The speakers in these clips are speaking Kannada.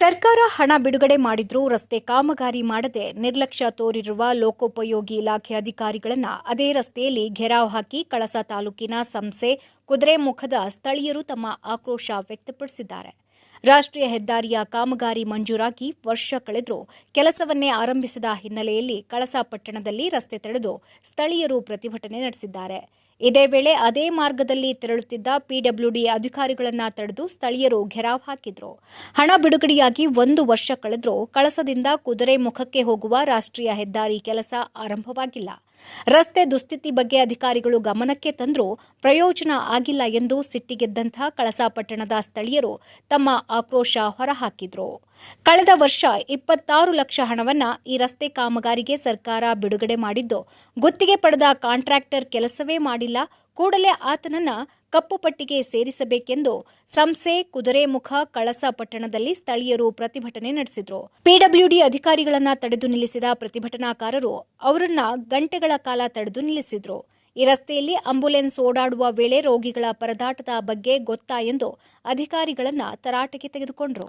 ಸರ್ಕಾರ ಹಣ ಬಿಡುಗಡೆ ಮಾಡಿದ್ರೂ ರಸ್ತೆ ಕಾಮಗಾರಿ ಮಾಡದೆ ನಿರ್ಲಕ್ಷ್ಯ ತೋರಿರುವ ಲೋಕೋಪಯೋಗಿ ಇಲಾಖೆ ಅಧಿಕಾರಿಗಳನ್ನು ಅದೇ ರಸ್ತೆಯಲ್ಲಿ ಘೆರಾವ್ ಹಾಕಿ ಕಳಸ ತಾಲೂಕಿನ ಸಂಸೆ ಕುದುರೆಮುಖದ ಸ್ಥಳೀಯರು ತಮ್ಮ ಆಕ್ರೋಶ ವ್ಯಕ್ತಪಡಿಸಿದ್ದಾರೆ. ರಾಷ್ಟ್ರೀಯ ಹೆದ್ದಾರಿಯ ಕಾಮಗಾರಿ ಮಂಜೂರಾಗಿ ವರ್ಷ ಕಳೆದರೂ ಕೆಲಸವನ್ನೇ ಆರಂಭಿಸದ ಹಿನ್ನೆಲೆಯಲ್ಲಿ ಕಳಸ ಪಟ್ಟಣದಲ್ಲಿ ರಸ್ತೆ ತಡೆದು ಸ್ಥಳೀಯರು ಪ್ರತಿಭಟನೆ ನಡೆಸಿದ್ದಾರೆ. ಇದೇ ವೇಳೆ ಅದೇ ಮಾರ್ಗದಲ್ಲಿ ತೆರಳುತ್ತಿದ್ದ ಪಿಡಬ್ಲ್ಯೂಡಿ ಅಧಿಕಾರಿಗಳನ್ನು ತಡೆದು ಸ್ಥಳೀಯರು ಘೆರಾವ್ ಹಾಕಿದ್ರು. ಹಣ ಬಿಡುಗಡೆಯಾಗಿ ಒಂದು ವರ್ಷ ಕಳೆದರೂ ಕಳಸದಿಂದ ಕುದುರೆ ಮುಖಕ್ಕೆ ಹೋಗುವ ರಾಷ್ಟ್ರೀಯ ಹೆದ್ದಾರಿ ಕೆಲಸ ಆರಂಭವಾಗಿಲ್ಲ. ರಸ್ತೆ ದುಸ್ಥಿತಿ ಬಗ್ಗೆ ಅಧಿಕಾರಿಗಳು ಗಮನಕ್ಕೆ ತಂದರೂ ಪ್ರಯೋಜನ ಆಗಿಲ್ಲ ಎಂದು ಸಿಟ್ಟಿಗೆದ್ದಂಥ ಕಳಸಾ ಪಟ್ಟಣದ ಸ್ಥಳೀಯರು ತಮ್ಮ ಆಕ್ರೋಶ ಹೊರಹಾಕಿದ್ರು. ಕಳೆದ ವರ್ಷ ಇಪ್ಪತ್ತಾರು ಲಕ್ಷ ಹಣವನ್ನ ಈ ರಸ್ತೆ ಕಾಮಗಾರಿಗೆ ಸರ್ಕಾರ ಬಿಡುಗಡೆ ಮಾಡಿದ್ದು, ಗುತ್ತಿಗೆ ಪಡೆದ ಕಾಂಟ್ರಾಕ್ಟರ್ ಕೆಲಸವೇ ಮಾಡಿಲ್ಲ ಕೂಡಲೇ ಆತನನ್ನ ಕಪ್ಪು ಪಟ್ಟಿಗೆ ಸೇರಿಸಬೇಕೆಂದು ಸಂಸೆ ಕುದುರೆಮುಖ ಕಳಸ ಪಟ್ಟಣದಲ್ಲಿ ಸ್ಥಳೀಯರು ಪ್ರತಿಭಟನೆ ನಡೆಸಿದ್ರು. ಪಿಡಬ್ಲ್ಯೂಡಿ ಅಧಿಕಾರಿಗಳನ್ನ ತಡೆದು ನಿಲ್ಲಿಸಿದ ಪ್ರತಿಭಟನಾಕಾರರು ಅವರನ್ನ ಗಂಟೆಗಳ ಕಾಲ ತಡೆದು ನಿಲ್ಲಿಸಿದ್ರು. ಈ ರಸ್ತೆಯಲ್ಲಿ ಆಂಬ್ಯುಲೆನ್ಸ್ ಓಡಾಡುವ ವೇಳೆ ರೋಗಿಗಳ ಪರದಾಟದ ಬಗ್ಗೆ ಗೊತ್ತಾ ಎಂದು ಅಧಿಕಾರಿಗಳನ್ನ ತರಾಟೆಗೆ ತೆಗೆದುಕೊಂಡ್ರು.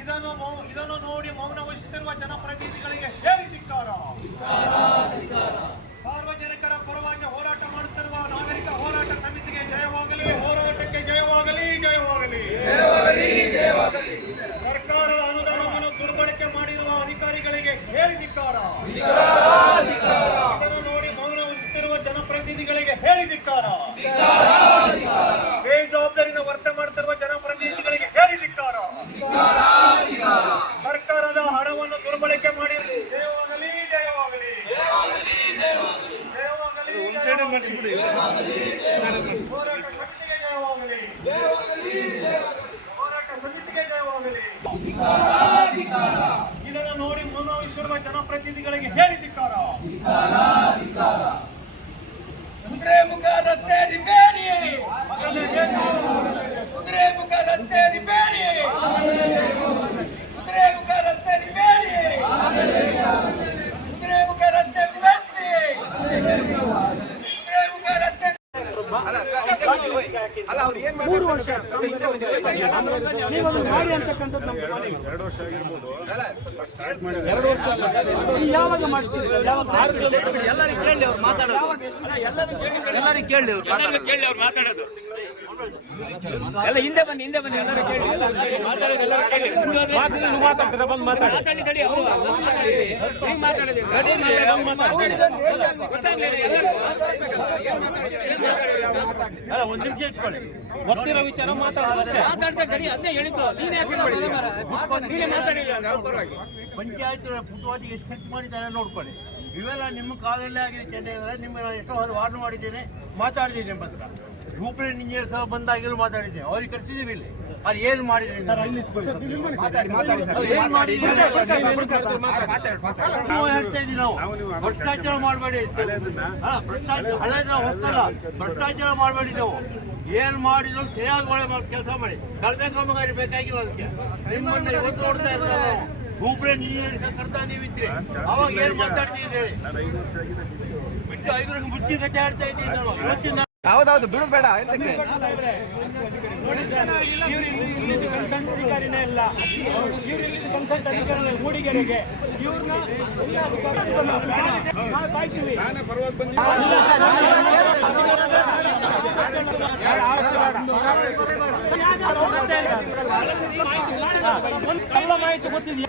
ಇದನ್ನು ಮೌ- ಇದನ್ನು ನೋಡಿ ಮೌನ ವಹಿಸುತ್ತಿರುವ ಜನಪ್ರತಿನಿಧಿಗಳಿಗೆ ಹೇಳಿ ಧಿಕ್ಕಾರ ಸಾರ್ವಜನಿಕರ ಪರವಾಗಿ ಹೋರಾಟ ಮಾಡುತ್ತಿರುವ ನಾಗರಿಕ ಹೋರಾಟ ಸಮಿತಿಗೆ ಜಯವಾಗಲಿ ಹೋರಾಟಕ್ಕೆ ಜಯವಾಗಲಿ ಜಯವಾಗಲಿ ಸರ್ಕಾರದ ಅನುದಾನವನ್ನು ದುರ್ಬಳಕೆ ಮಾಡಿರುವ ಅಧಿಕಾರಿಗಳಿಗೆ ಹೇಳಿ ಧಿಕ್ಕಾರ ಇದನ್ನು ನೋಡಿ ಮೌನ ವಹಿಸುತ್ತಿರುವ ಜನಪ್ರತಿನಿಧಿಗಳಿಗೆ ಹೇಳಿ ಧಿಕ್ಕಾರ ಬೇಜವಾಬ್ದಾರಿಯಿಂದ ವರ್ತನೆ ಮಾಡುತ್ತಿರುವ ಜನಪ್ರತಿನಿಧಿಗಳಿಗೆ ಹೇಳಿ ಧಿಕ್ಕಾರ ಸರ್ಕಾರದ ಹಣವನ್ನು ದುರ್ಬಳಕೆ ಮಾಡಿ ಜಯವಾಗಲಿ ಜಯವಾಗಲಿ ಜಯವಾಗಲಿ ಹೋರಾಟ ಸಮಿತಿಗೆ ಜಯವಾಗಲಿ. ಹೋರಾಟ ಸಮಿತಿಗೆ ಜಯವಾಗಲಿ. ಇದನ್ನು ನೋಡಿ ಮೌನವಹಿಸಿರುವ ಜನಪ್ರತಿನಿಧಿಗಳಿಗೆ ಹೇಳಿ ಧಿಕ್ಕಾರ ಕುದುರೆಮುಖ ರಸ್ತೆ ರಿಪೇರಿ ಕುದುರೆಮುಖ ರಸ್ತೆ ರಿಪೇರಿ ಕುದುರೆಮುಖ ರಸ್ತೆ ರಿಪೇರಿ ಕುದುರೆಮುಖ ರಸ್ತೆ ದುರಸ್ತಿ ಕುದುರೆಮುಖ ರಸ್ತೆ ಎಲ್ಲರಿಗೂ ಕೇಳಿ ಅವ್ರು ಮಾತಾಡೋದು. ಎಲ್ಲರಿಗೂ ಕೇಳಿ ಅವ್ರು ಕೇಳಿ ಅವ್ರು ಮಾತಾಡೋದು ಎಲ್ಲ ಹಿಂದೆ ಬನ್ನಿ ಹಿಂದೆ ಬನ್ನಿ ಎಲ್ಲರೂ ಕೇಳಿ ಮಾತಾಡೋದು ಎಲ್ಲರೂ ಕೇಳಿ ಮಾತಾಡ್ತಾರೆ ಬಂದು ಮಾತಾಡಿ ತಡಿ ಅವರು ಮಾತಾಡೋದು ಎಲ್ಲರೂ ಗೊತ್ತಿರೋ ವಿಚಾರ ಮಾತಾಡೋದು ಅಷ್ಟೇ. ಹೇಳಿದ್ದು. ನೀನೇ ಮಾತಾಡಿಲ್ಲ ಪಂಚಾಯತ್ ಪುಟವಾಗಿ ಎಷ್ಟು ಖರ್ಚು ಮಾಡಿದ್ದಾರೆ ನೋಡ್ಕೊಳ್ಳಿ. ಇವೆಲ್ಲ ನಿಮ್ಮ ಕಾಲಲ್ಲೇ ಆಗಿದೆ ಚೆನ್ನೈ ಅಂದ್ರೆ ನಿಮ್ಮ ಎಷ್ಟೋ ವಾರ್ನ್ ಮಾಡಿದ್ದೇನೆ. ಮಾತಾಡಿದ್ದೀನಿ ನಿಮ್ಮ ಹತ್ರ. ರೂಪ್ರೇನ್ ಇಂಜಿನಿಯರ್ ಸಹ ಬಂದಾಗಲೂ ಮಾತಾಡಿದ್ದೀನಿ ಅವ್ರಿಗೆ ಕರ್ಸಿದ್ದೀವಿ ಇಲ್ಲಿ. ಅದು ಏನು ಮಾಡಿದ್ರಿ? ಸರ್ ಅಲ್ಲಿ ಏನು ಮಾಡಿದ್ದೀನಿ ನಾವು ಹೇಳ್ತಾ ಇದ್ದೀವಿ ನಾವು ಭ್ರಷ್ಟಾಚಾರ ಮಾಡಬೇಡಿ. ಭ್ರಷ್ಟಾಚಾರ ಹಳೆದ ಹೊಸಲ್ಲ ಭ್ರಷ್ಟಾಚಾರ ಮಾಡಬೇಡಿ ನಾವು. ಏನ್ ಮಾಡಿದ್ರು ಸರಿಯಾದ ಒಳ್ಳೆ ಕೆಲಸ ಮಾಡಿ. ಕಳಪೆ ಕಾಮಗಾರಿ ಬೇಕಾಗಿಲ್ಲ ಅದಕ್ಕೆ. ನಿಮ್ಮನ್ನ ಇವತ್ತು ನೋಡ್ತಾ ಇರೋದು ನಾವು ನೀರು ಸಹ ನೀವಿದ್ರಿ. ಅವಾಗ ಏನ್ ಮಾತಾಡ್ತಿದ್ರಿ ಬಿಟ್ಟು ಐದು ವರ್ಷ ಮುಚ್ಚಿ ಕತೆ ಆಡ್ತಾ ಇದ್ದೀನಿ ನಾನು. ಇವತ್ತಿನ ಹೌದೌದು ಬಿಡುದು ಬೇಡ ಎಂತಕ್ಕೆ ಕನ್ಸಲ್ಟ್ ಅಧಿಕಾರಿನೇ ಇಲ್ಲ ಇವ್ರು ಇಲ್ಲಿದ್ದು ಕನ್ಸಲ್ಟ್ ಅಧಿಕಾರಿ ಮೂಡಿಗೆರೆಗೆ ಇವ್ರನ್ನ ನಾವು ಕಾಯ್ತೀವಿ ಎಲ್ಲ ಮಾಹಿತಿ ಗೊತ್ತಿದೆಯಾ